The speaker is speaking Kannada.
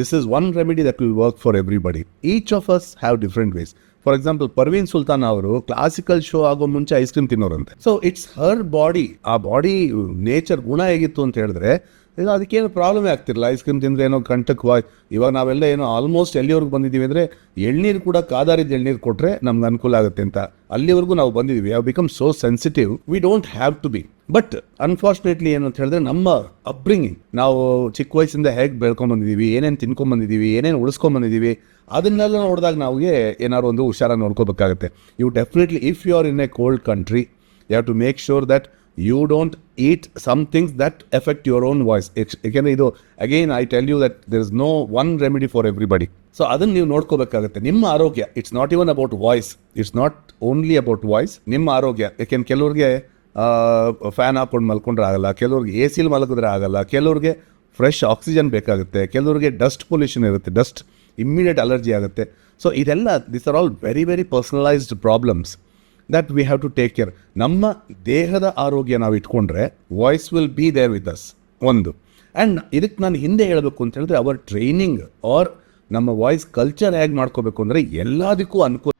This is one remedy that will work for everybody. Each of us have different ways. For example, Parveen Sultan ಅವರು ಕ್ಲಾಸಿಕಲ್ ಶೋ ಆಗೋ ಮುಂಚೆ ಐಸ್ ಕ್ರೀಮ್ ತಿನ್ನೋರಂತೆ. ಸೊ ಇಟ್ಸ್ ಹರ್ ಬಾಡಿ, ಆ ಬಾಡಿ ನೇಚರ್ ಗುಣ ಹೇಗಿತ್ತು ಅಂತ ಹೇಳಿದ್ರೆ ಇಲ್ಲ ಅದಕ್ಕೇನು ಪ್ರಾಬ್ಲಮೇ ಆಗ್ತಿರಲ್ಲ. ಐಸ್ ಕ್ರೀಮ್ ತಿಂದರೆ ಏನೋ ಕಂಠಕ್ಕೆ ಇವಾಗ ನಾವೆಲ್ಲ ಏನೋ ಆಲ್ಮೋಸ್ಟ್ ಎಲ್ಲಿವರೆಗೂ ಬಂದಿದ್ದೀವಿ ಅಂದರೆ ಎಳ್ನೀರು ಕೂಡ ಕಾದಾರಿದ ಎಳ್ನೀರು ಕೊಟ್ಟರೆ ನಮ್ಗೆ ಅನುಕೂಲ ಆಗುತ್ತೆ ಅಂತ ಅಲ್ಲಿವರೆಗೂ ನಾವು ಬಂದಿದ್ದೀವಿ. Have become so sensitive, we don't have to be. But unfortunately ಏನು ಅಂತ ಹೇಳಿದ್ರೆ ನಮ್ಮ ಅಪ್ಬ್ರಿಂಗಿಂಗ್, ನಾವು ಚಿಕ್ಕ ವಯಸ್ಸಿಂದ ಹೇಗೆ ಬೆಳ್ಕೊಂಬಂದಿದ್ದೀವಿ, ಏನೇನು ತಿನ್ಕೊಂಬಂದಿದ್ದೀವಿ, ಏನೇನು ಉಳಿಸ್ಕೊಂಬಂದಿದ್ದೀವಿ, ಅದನ್ನೆಲ್ಲ ನೋಡಿದಾಗ ನಾವಿಗೆ ಏನಾದ್ರು ಒಂದು ಹುಷಾರಾಗಿ ನೋಡ್ಕೋಬೇಕಾಗುತ್ತೆ. You definitely if you are in a cold country, you have to make sure that you don't eat some things that affect your own voice. ಯಾಕೆಂದರೆ ಇದು again I tell you that there is no one remedy for everybody. So ಅದನ್ನು ನೀವು ನೋಡ್ಕೋಬೇಕಾಗುತ್ತೆ. ನಿಮ್ಮ ಆರೋಗ್ಯ, it's not even about voice, it's not only about voice, ನಿಮ್ಮ ಆರೋಗ್ಯ. ಯಾಕೆಂದ್ರೆ ಕೆಲವ್ರಿಗೆ ಫ್ಯಾನ್ ಹಾಕೊಂಡು ಮಲ್ಕೊಂಡ್ರೆ ಆಗಲ್ಲ, ಕೆಲವ್ರಿಗೆ ಎ ಸಿಲಿ ಮಲಗಿದ್ರೆ ಆಗಲ್ಲ, ಕೆಲವ್ರಿಗೆ ಫ್ರೆಶ್ ಆಕ್ಸಿಜನ್ ಬೇಕಾಗುತ್ತೆ, ಕೆಲವ್ರಿಗೆ ಡಸ್ಟ್ ಪೊಲ್ಯೂಷನ್ ಇರುತ್ತೆ, ಡಸ್ಟ್ ಇಮ್ಮಿಡಿಯೇಟ್ ಅಲರ್ಜಿ ಆಗುತ್ತೆ. ಸೊ ಇದೆಲ್ಲ this are all very very personalised problems that we have to take care. ನಮ್ಮ ದೇಹದ ಆರೋಗ್ಯ ನಾವು ಇಟ್ಕೊಂಡ್ರೆ voice will be there with us ಒಂದು. ಆ್ಯಂಡ್ ಇದಕ್ಕೆ ನಾನು ಹಿಂದೆ ಹೇಳಬೇಕು ಅಂತ ಹೇಳಿದ್ರೆ ಅವರ್ ಟ್ರೈನಿಂಗ್ ಆರ್ ನಮ್ಮ ವಾಯ್ಸ್ ಕಲ್ಚರ್ ಹೇಗೆ ಮಾಡ್ಕೋಬೇಕು ಅಂದರೆ ಎಲ್ಲದಕ್ಕೂ ಅನುಕೂಲ